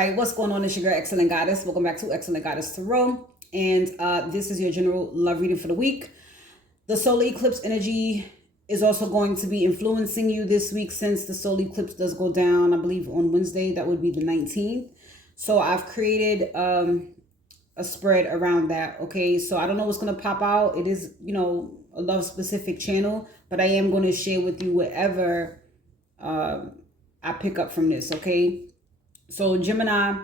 right, what's going on? It's your girl, Excellent Goddess. Welcome back to Excellent Goddess Tarot. And this is your general love reading for the week. The solar eclipse energy is also going to be influencing you this week, since the solar eclipse does go down, I believe, on Wednesday. That would be the 19th. So I've created a spread around that. Okay, so I don't know what's going to pop out. It is, you know, a love specific channel, but I am going to share with you whatever I pick up from this. Okay, so Gemini.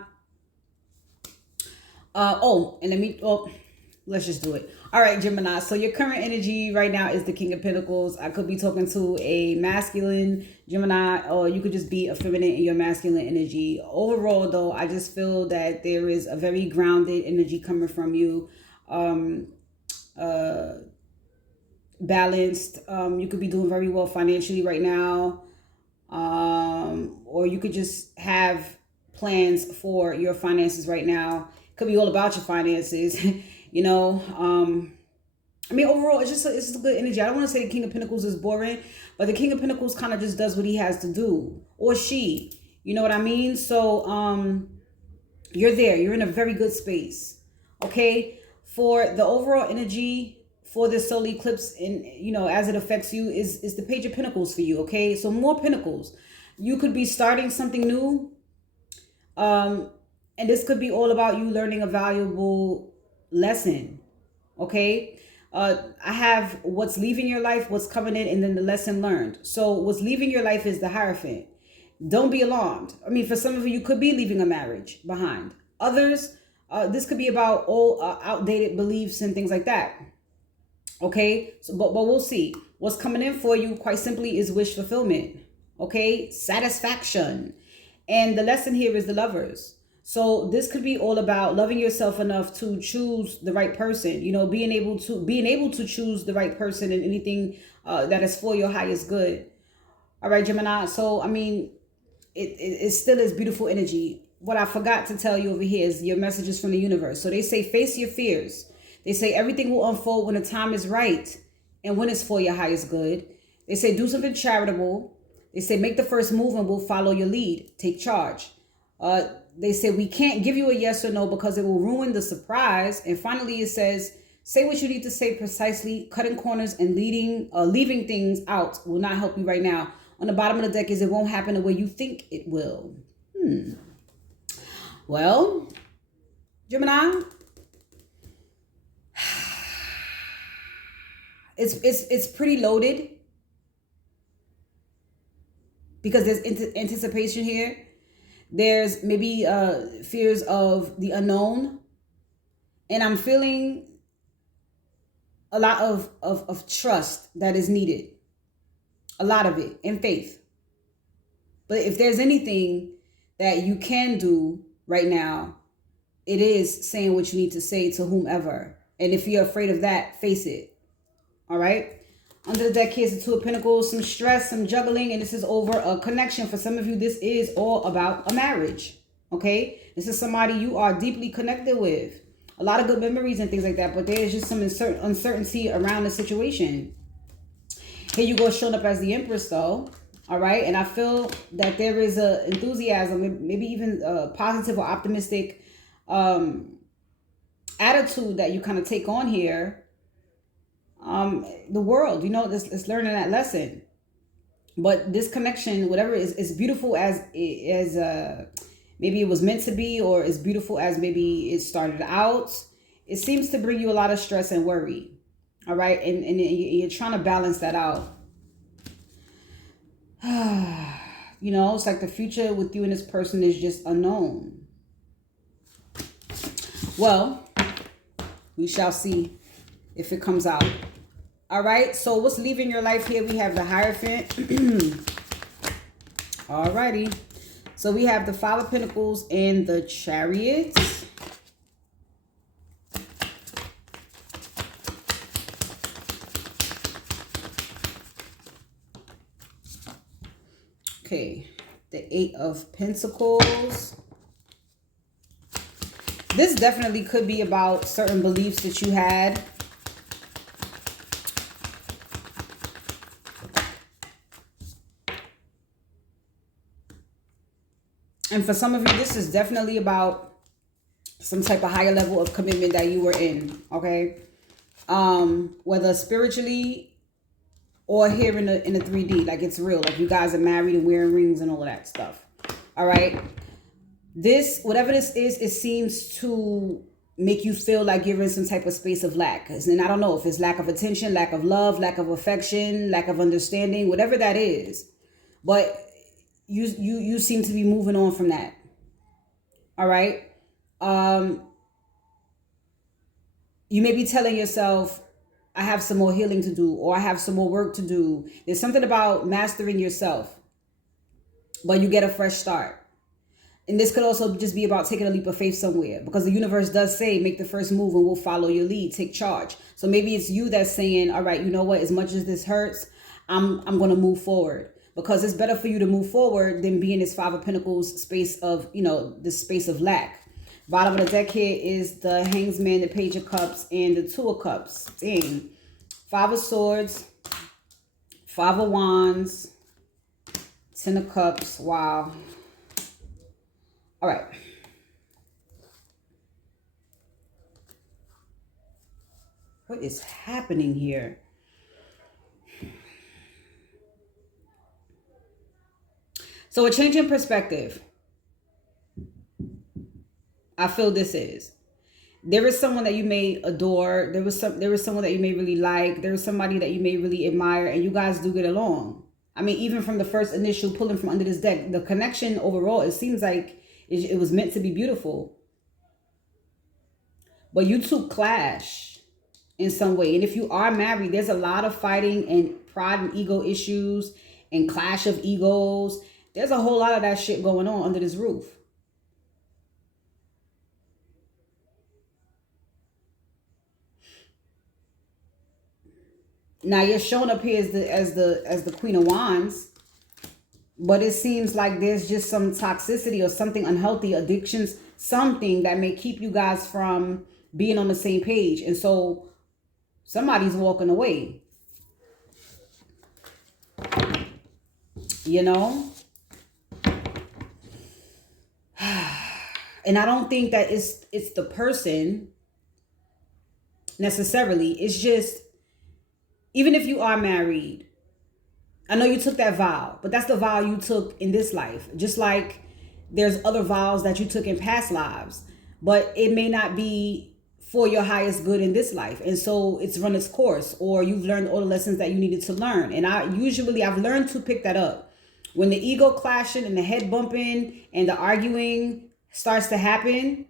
Let's just do it. All right, Gemini. So your current energy right now is the King of Pentacles. I could be talking to a masculine Gemini, or you could just be a feminine in your masculine energy. Overall, though, I just feel that there is a very grounded energy coming from you. Balanced. You could be doing very well financially right now. Or you could just have plans for your finances right now. Could be all about your finances. You know, I mean, overall, it's just a good energy. I don't want to say the King of Pentacles is boring, but the King of Pentacles kind of just does what he has to do, or she, you know what I mean? So, you're there. You're in a very good space. Okay. For the overall energy for this solar eclipse, in, you know, as it affects you, is the Page of Pentacles for you. Okay. So more Pentacles. You could be starting something new. And this could be all about you learning a valuable lesson. Okay. I have what's leaving your life, what's coming in, and then the lesson learned. So what's leaving your life is the Hierophant. Don't be alarmed. I mean, for some of you could be leaving a marriage behind. Others, this could be about old, outdated beliefs and things like that. Okay. So, but we'll see. What's coming in for you, quite simply, is wish fulfillment. Okay. Satisfaction. And the lesson here is the Lovers. So this could be all about loving yourself enough to choose the right person, you know, being able to choose the right person in anything that is for your highest good. All right, Gemini. So, I mean, it still is beautiful energy. What I forgot to tell you over here is your messages from the universe. So they say, face your fears. They say everything will unfold when the time is right and when it's for your highest good. They say, do something charitable. They say, make the first move and we'll follow your lead. Take charge. They say, we can't give you a yes or no because it will ruin the surprise. And finally, it says, say what you need to say precisely. Cutting corners and leaving things out will not help you right now. On the bottom of the deck is, it won't happen the way you think it will. Well, Gemini, it's pretty loaded because there's anticipation here. There's maybe fears of the unknown. And I'm feeling a lot of trust that is needed. A lot of it, and faith. But if there's anything that you can do right now, it is saying what you need to say to whomever. And if you're afraid of that, face it. All right? Under the deck here is the Two of Pentacles, some stress, some juggling, and this is over a connection. For some of you, this is all about a marriage, okay? This is somebody you are deeply connected with. A lot of good memories and things like that, but there is just some uncertainty around the situation. Here you go, showing up as the Empress, though, all right? And I feel that there is a enthusiasm, maybe even a positive or optimistic attitude that you kind of take on here. The world, you know, it's learning that lesson. But this connection, whatever is beautiful as maybe it was meant to be, or as beautiful as maybe it started out, it seems to bring you a lot of stress and worry. All right, and you're trying to balance that out. You know, it's like the future with you and this person is just unknown. Well, we shall see if it comes out. All right, so what's leaving your life here? We have the Hierophant. All righty. So we have the Five of Pentacles and the Chariot. Okay, the Eight of Pentacles. This definitely could be about certain beliefs that you had. And for some of you, this is definitely about some type of higher level of commitment that you were in, okay? Whether spiritually or here in the 3D, like it's real, like you guys are married and wearing rings and all of that stuff. All right. This, whatever this is, it seems to make you feel like you're in some type of space of lack. And I don't know if it's lack of attention, lack of love, lack of affection, lack of understanding, whatever that is. But you seem to be moving on from that. All right. You may be telling yourself, I have some more healing to do, or I have some more work to do. There's something about mastering yourself, but you get a fresh start. And this could also just be about taking a leap of faith somewhere, because the universe does say, make the first move and we'll follow your lead, take charge. So maybe it's you that's saying, all right, you know what, as much as this hurts, I'm going to move forward, because it's better for you to move forward than be in this Five of Pentacles space of, this space of lack. Bottom of the deck here is the Hangman, the Page of Cups, and the Two of Cups. Dang. Five of Swords, Five of Wands, Ten of Cups. Wow. All right. What is happening here? So a change in perspective. I feel this is. There is someone that you may adore. There is someone that you may really like. There is somebody that you may really admire, and you guys do get along. I mean, even from the first initial pulling from under this deck, the connection overall, it seems like it was meant to be beautiful. But you two clash in some way. And if you are married, there's a lot of fighting and pride and ego issues and clash of egos. There's a whole lot of that shit going on under this roof. Now you're showing up here as the Queen of Wands, but it seems like there's just some toxicity or something unhealthy, addictions, something that may keep you guys from being on the same page. And so somebody's walking away. And I don't think that it's the person necessarily. It's just, even if you are married, I know you took that vow, but that's the vow you took in this life. Just like there's other vows that you took in past lives, but it may not be for your highest good in this life. And so it's run its course, or you've learned all the lessons that you needed to learn. And I've learned to pick that up. When the ego clashing and the head bumping and the arguing starts to happen,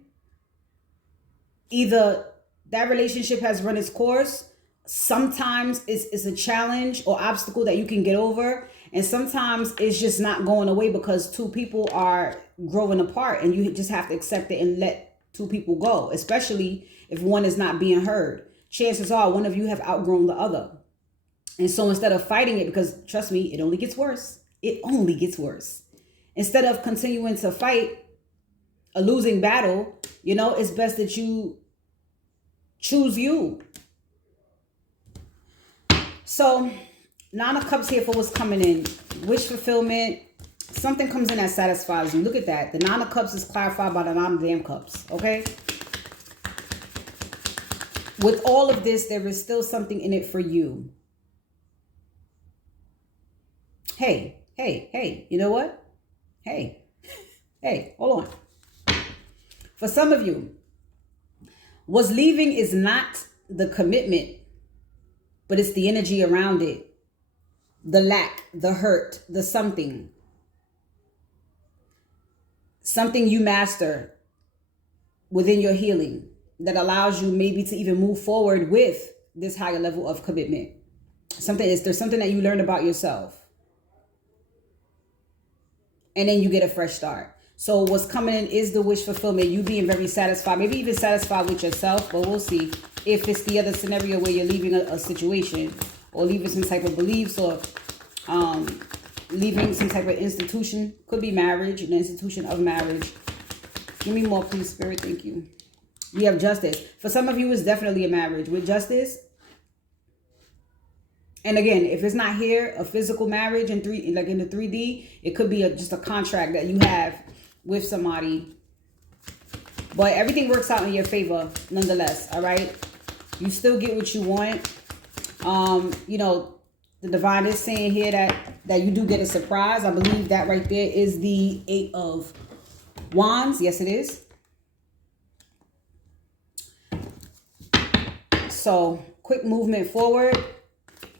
either that relationship has run its course. Sometimes it's a challenge or obstacle that you can get over. And sometimes it's just not going away because two people are growing apart, and you just have to accept it and let two people go, especially if one is not being heard. Chances are one of you have outgrown the other. And so instead of fighting it, because trust me, it only gets worse. It only gets worse. Instead of continuing to fight a losing battle, it's best that you choose you. So, Nine of Cups here for what's coming in. Wish fulfillment. Something comes in that satisfies you. Look at that. The Nine of Cups is clarified by the Nine of damn Cups. Okay? With all of this, there is still something in it for you. Hey. You know what? Hey, hold on. For some of you, what's leaving is not the commitment, but it's the energy around it. The lack, the hurt, the something. Something you master within your healing that allows you maybe to even move forward with this higher level of commitment. There's something that you learn about yourself. And then you get a fresh start. So what's coming in is the wish fulfillment. You being very satisfied, maybe even satisfied with yourself, but we'll see if it's the other scenario where you're leaving a situation, or leaving some type of beliefs, or leaving some type of institution. Could be marriage, an institution of marriage. Give me more, please, Spirit. Thank you. We have Justice. For some of you, it's definitely a marriage with Justice. And again, if it's not here, a physical marriage in the 3D, it could be just a contract that you have with somebody. But everything works out in your favor nonetheless, all right? You still get what you want. You know, the divine is saying here that you do get a surprise. I believe that right there is the 8 of Wands. Yes, it is. So, quick movement forward.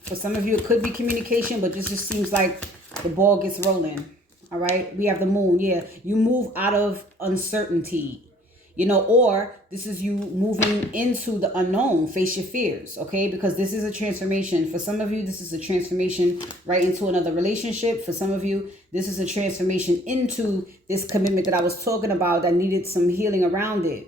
For some of you, it could be communication, but this just seems like the ball gets rolling. All right? We have the moon. Yeah, you move out of uncertainty. You know, or this is you moving into the unknown. Face your fears, okay? Because this is a transformation. For some of you, this is a transformation right into another relationship. For some of you, this is a transformation into this commitment that I was talking about that needed some healing around it.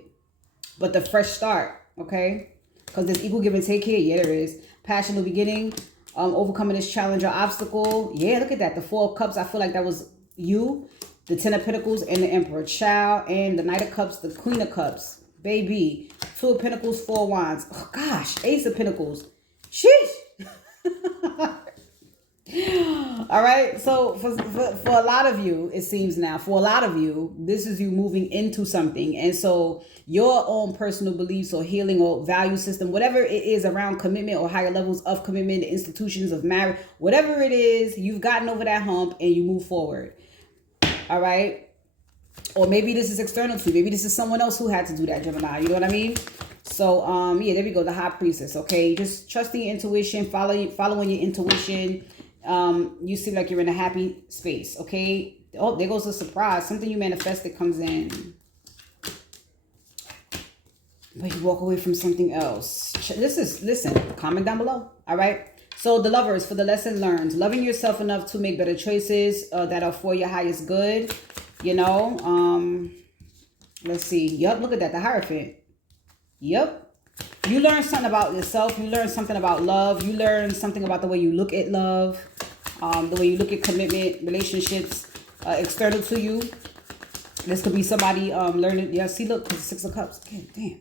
But the fresh start, okay? Because there's equal give and take here. Yeah, there is. Passionate beginning, overcoming this challenge or obstacle. Yeah, look at that. The 4 of Cups, I feel like that was you. The 10 of Pentacles and the Emperor. Child. And the Knight of Cups, the Queen of Cups. Baby. 2 of Pentacles, 4 of Wands. Oh, gosh. Ace of Pentacles. Sheesh. All right. So for a lot of you, it seems now, for a lot of you, this is you moving into something. And so your own personal beliefs or healing or value system, whatever it is around commitment or higher levels of commitment, the institutions of marriage, whatever it is, you've gotten over that hump and you move forward. All right. Or maybe this is external to you. Maybe this is someone else who had to do that, Gemini. You know what I mean? So, yeah, there we go. The High Priestess. Okay. Just trusting your intuition, following your intuition. You seem like you're in a happy space. Okay. Oh, there goes a surprise. Something you manifested comes in. But you walk away from something else. Listen, comment down below. All right. So the Lovers, for the lesson learned, loving yourself enough to make better choices that are for your highest good. You know, let's see. Yep, look at that. The Hierophant. Yep. You learn something about yourself. You learn something about love. You learn something about the way you look at love, the way you look at commitment, relationships, external to you. This could be somebody learning. Yeah, see, look, the 6 of Cups. Okay, damn.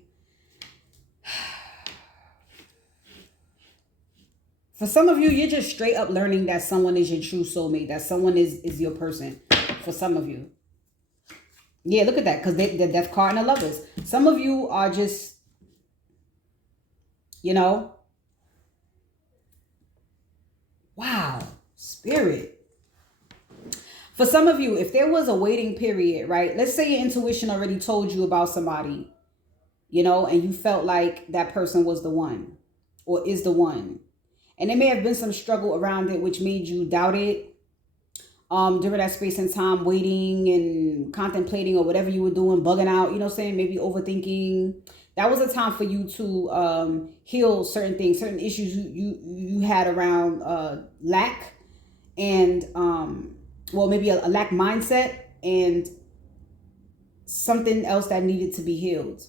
For some of you, you're just straight up learning that someone is your true soulmate, that someone is your person. For some of you. Yeah, look at that, because the Death card and the Lovers. Some of you are just, you know, wow, Spirit. For some of you, if there was a waiting period, right? Let's say your intuition already told you about somebody, you know, and you felt like that person was the one or is the one. And there may have been some struggle around it, which made you doubt it during that space and time, waiting and contemplating or whatever you were doing, bugging out, you know what I'm saying? Maybe overthinking. That was a time for you to heal certain things, certain issues you had around lack and, well, maybe a lack mindset and something else that needed to be healed.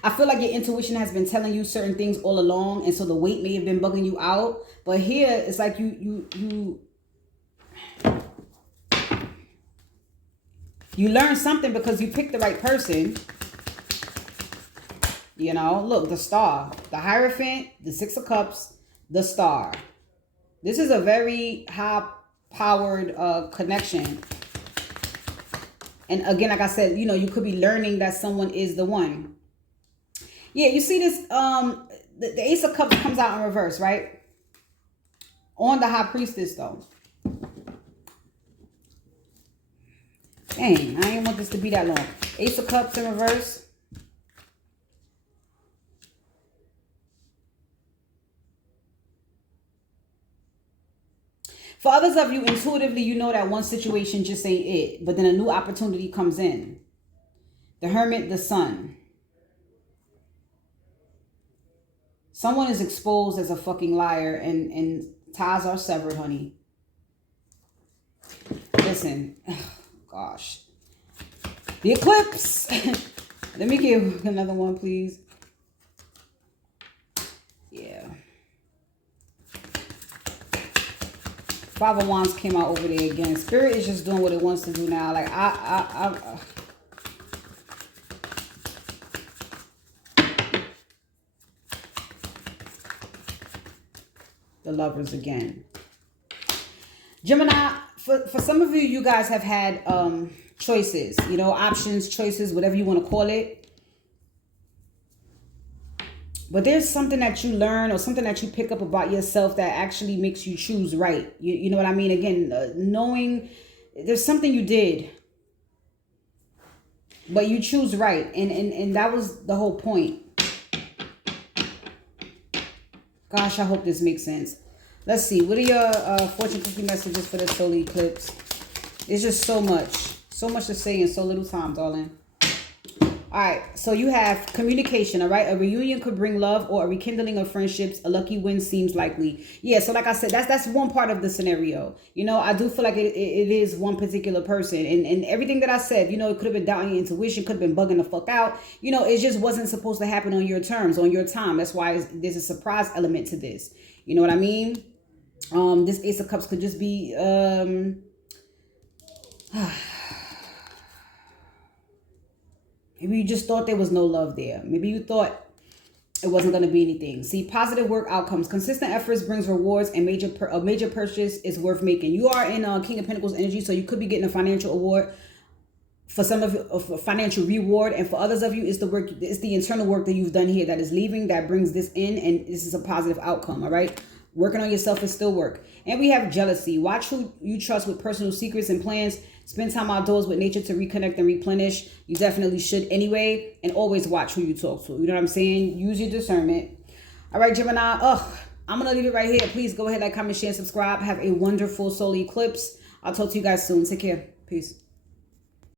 I feel like your intuition has been telling you certain things all along, and so the weight may have been bugging you out. But here, it's like you learn something because you picked the right person. You know, look, the Star, the Hierophant, the 6 of Cups, the Star. This is a very high-powered connection. And again, like I said, you know, you could be learning that someone is the one. Yeah, you see this, the Ace of Cups comes out in reverse, right? On the High Priestess, though. Dang, I didn't want this to be that long. Ace of Cups in reverse. For others of you, intuitively, you know that one situation just ain't it. But then a new opportunity comes in. The Hermit, the Sun. Someone is exposed as a fucking liar and ties are severed, honey. Listen. Oh, gosh. The Eclipse. Let me give another one, please. Yeah. 5 of Wands came out over there again. Spirit is just doing what it wants to do now. Like, the Lovers again. Gemini, for some of you, you guys have had choices, you know, options, choices, whatever you want to call it. But there's something that you learn or something that you pick up about yourself that actually makes you choose right. You know what I mean? Again, knowing there's something you did, but you choose right. And that was the whole point. Gosh, I hope this makes sense. Let's see. What are your fortune cookie messages for the solar eclipse? It's just so much. So much to say in so little time, darling. All right, so you have communication, all right? A reunion could bring love or a rekindling of friendships. A lucky win seems likely. Yeah, so like I said, that's one part of the scenario. You know, I do feel like it is one particular person. And everything that I said, you know, it could have been doubting your intuition, could have been bugging the fuck out. You know, it just wasn't supposed to happen on your terms, on your time. That's why there's a surprise element to this. You know what I mean? This Ace of Cups could just be... Maybe you just thought there was no love there. Maybe you thought it wasn't going to be anything. See, positive work outcomes. Consistent efforts brings rewards, and a major purchase is worth making. You are in King of Pentacles energy, so you could be getting a financial award. For some of you, a financial reward, and for others of you, it's the work, it's the internal work that you've done here that is leaving, that brings this in, and this is a positive outcome, all right? Working on yourself is still work. And we have jealousy. Watch who you trust with personal secrets and plans. Spend time outdoors with nature to reconnect and replenish. You definitely should anyway. And always watch who you talk to. You know what I'm saying? Use your discernment. All right, Gemini. I'm going to leave it right here. Please go ahead, like, comment, share, and subscribe. Have a wonderful solar eclipse. I'll talk to you guys soon. Take care. Peace.